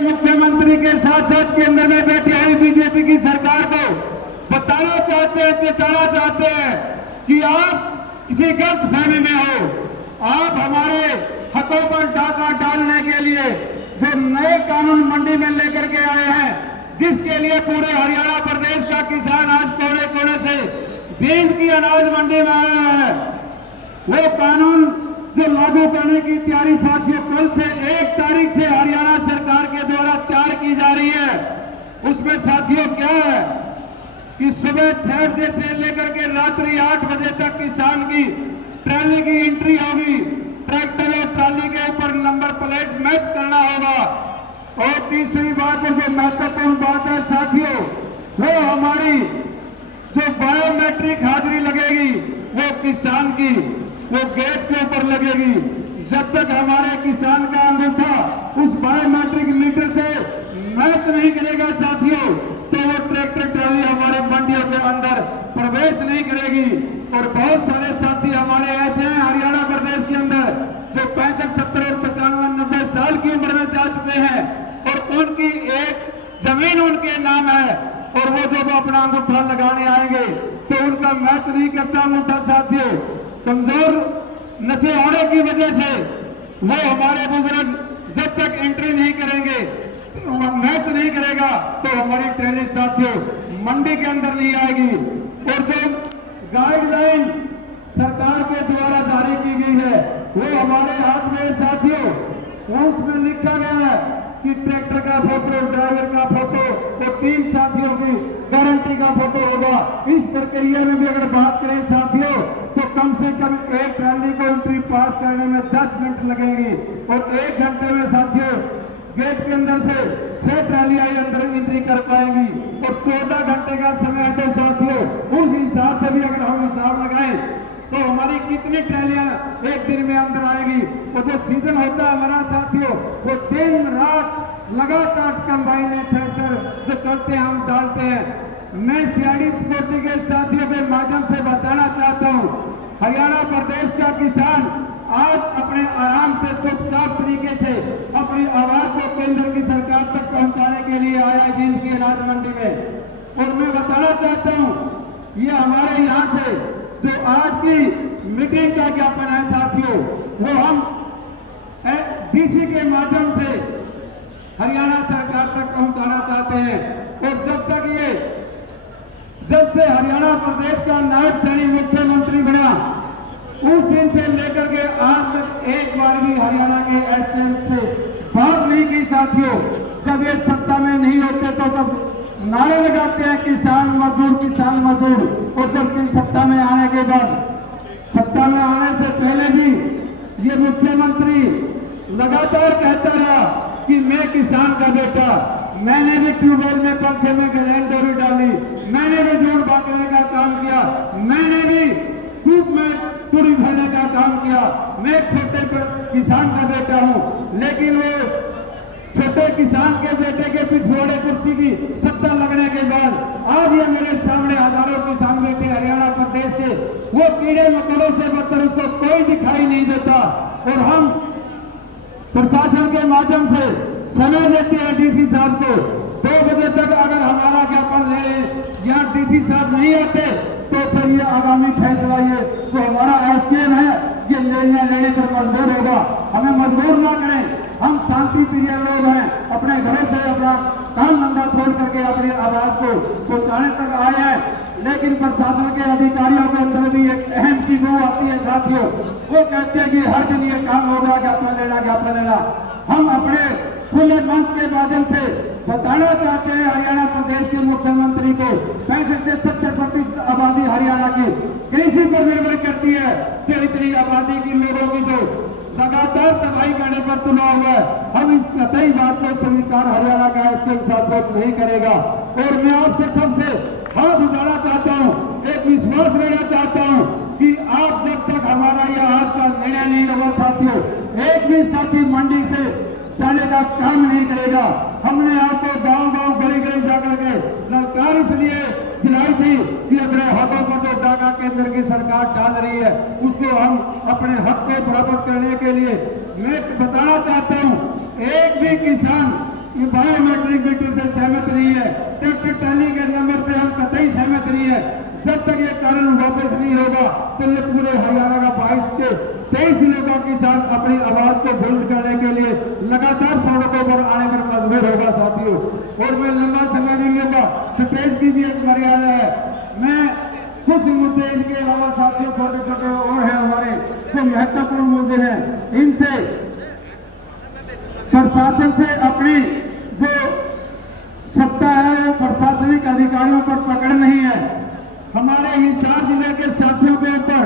मुख्यमंत्री के साथ साथ केंद्र में बैठी आई बीजेपी की सरकार को बताना चाहते हैं, चेताना चाहते हैं कि आप किसी गलत फहमी में हो। आप हमारे हकों पर डाका डालने के लिए जो नए कानून मंडी में लेकर के आए हैं, जिसके लिए पूरे हरियाणा प्रदेश का किसान आज कोने कोने से जींद की अनाज मंडी में आया है, वो कानून जो लागू करने की तैयारी साथियों कल से 1 तारीख से हरियाणा सरकार के द्वारा तैयार की जा रही है। उसमें साथियों क्या है कि सुबह 6 बजे से लेकर के रात्रि 8 बजे तक किसान की ट्रैली की एंट्री होगी। ट्रैक्टर और ट्रॉली के ऊपर नंबर प्लेट मैच करना होगा। और तीसरी बात है, जो महत्वपूर्ण बात है साथियों, वो हमारी जो बायोमेट्रिक हाजिरी लगेगी वो किसान की वो गेट के ऊपर लगेगी। जब तक हमारे किसान का अंगूठा उस बायोमेट्रिक मीटर से मैच नहीं करेगा साथियों, तो वो ट्रैक्टर ट्रॉली हमारे मंडियों के अंदर प्रवेश नहीं करेगी। और बहुत सारे साथी हमारे ऐसे हैं हरियाणा प्रदेश के अंदर जो 65, 70 और 95, 90 साल की उम्र में जा चुके हैं और उनकी एक जमीन उनके नाम है, और वो जब अपना अंगूठा लगाने आएंगे तो उनका मैच नहीं करता अंगूठा साथियों। कमजोर नशे होने की वजह से वो हमारे बुजुर्ग जब तक एंट्री नहीं करेंगे, तो मैच नहीं करेगा, तो हमारी ट्रेली साथियों मंडी के अंदर नहीं आएगी। और जो गाइडलाइन सरकार के द्वारा जारी की गई है वो हमारे हाथ में साथियों, उसमें लिखा गया है कि ट्रैक्टर का फोटो, ड्राइवर का फोटो और 3 साथियों की गारंटी का फोटो होगा। इस प्रक्रिया में भी अगर बात करें साथियों, तो कम से कम एक ट्रॉली को एंट्री पास करने में 10 मिनट लगेंगी और 1 घंटे में साथियों गेट के अंदर से 6 ट्रॉलियां अंदर एंट्री कर पाएंगी और 14 घंटे का समय है। तो साथियों उस हिसाब से भी अगर हम हिसाब लगाएं तो हमारी कितनी ट्रॉलियां एक दिन में अंदर आएगी। और जो सीजन होता है हमारा साथियों, वो दिन रात लगातार कंबाइन थ्रेशर जो चलते हैं हम डालते हैं। मैं सीआईडी सिक्योरिटी के साथियों के माध्यम से बताना चाहता हूं, हरियाणा प्रदेश का किसान आज अपने आराम से चुपचाप तरीके से अपनी आवाज को केंद्र की सरकार तक पहुंचाने के लिए आया है जींद की अनाज मंडी में। और मैं बताना चाहता हूं, ये हमारे यहाँ से जो आज की मीटिंग का ज्ञापन है साथियों, वो हम डीसी के माध्यम से हरियाणा सरकार तक पहुंचाना चाहते हैं। और जब से हरियाणा प्रदेश का नायब सैनी मुख्यमंत्री बना, उस दिन से लेकर के आज तक एक बार भी हरियाणा के एसडीएम से बात नहीं की साथियों। जब ये सत्ता में नहीं होते तो तब नारे लगाते हैं किसान मजदूर, किसान मजदूर, और जबकि सत्ता में आने के बाद, सत्ता में आने से पहले भी ये मुख्यमंत्री लगातार कहता रहा कि मैं किसान का बेटा, मैंने भी ट्यूबवेल में पंखे में गैलेंडर डाली, मैंने भी जोड़ बांटने का काम किया, मैंने भी धूप में तुड़ी भरने का काम किया, मैं एक छोटे किसान का बेटा हूं। लेकिन वो छोटे किसान के बेटे के पिछवाड़े कुर्सी की सत्ता लगने के बाद आज ये मेरे सामने हजारों किसान बेटे हरियाणा प्रदेश के, वो कीड़े मकोड़ों से बदतर उसको कोई दिखाई नहीं देता। और हम प्रशासन के माध्यम से समय देते हैं डीसी साहब को, 2 बजे तक अगर हमारा ज्ञापन ले या डीसी साहब नहीं आते तो फिर ये आगामी फैसला ये जो हमारा एसकेएम है ये लेने पर मजबूर होगा। हमें मजबूर ना करें, हम शांति प्रिय लोग हैं, अपने घरों से अपना काम धंधा छोड़ करके अपनी आवाज को पहुंचाने तक आए हैं। लेकिन प्रशासन के अधिकारियों के अंदर भी एक अहम की वो आती है साथियों, वो कहते हैं कि हर दिन ये काम होगा, ज्ञापन लेना। हम अपने खुले मंच के माध्यम से बताना चाहते हैं हरियाणा प्रदेश के मुख्यमंत्री को, 65 से 70% आबादी हरियाणा की कृषि पर निर्भर करती है। जो इतनी आबादी की लोगों की जो लगातार तबाही करने पर तुला हुआ है, हम इस कतई बात को स्वीकार हरियाणा का इसके साथ नहीं करेगा। और मैं आपसे सबसे हाथ उठाना चाहता हूं, एक विश्वास लेना चाहता हूं कि आप जब तक हमारा यह आज का निर्णय नहीं होगा साथियों, एक भी साथी मंडी से जाने का काम नहीं करेगा। हमने आपको गांव-गांव, गली-गली जाकर के ललकार इसलिए दिलाई थी कि अपने हाथों पर जो डाका केंद्र की सरकार डाल रही है उसको हम अपने हक को प्राप्त करने के लिए मैं बताना चाहता हूं, एक भी किसान ये बायोमेट्रिक मीटर से सहमत नहीं है, ट्रैक्टर ट्राली के नंबर से हम कतई सहमत नहीं है। जब तक ये कानून वापस नहीं होगा तो ये पूरे हरियाणा का 22 के 23 जिलों का किसान अपनी आवाज को बुलंद करने के लिए लगातार सड़कों पर आने पर मजबूर होगा साथियों। और मैं लंबा समय नहीं लूंगा, स्टेज की भी एक मर्यादा है। मैं कुछ मुद्दे इनके अलावा साथियों छोटे छोटे और हैं हमारे जो महत्वपूर्ण मुद्दे हैं, इनसे प्रशासन से अपनी जो सत्ता है वो प्रशासनिक अधिकारियों पर पकड़ नहीं है। हमारे हिसार जिले के साथियों के ऊपर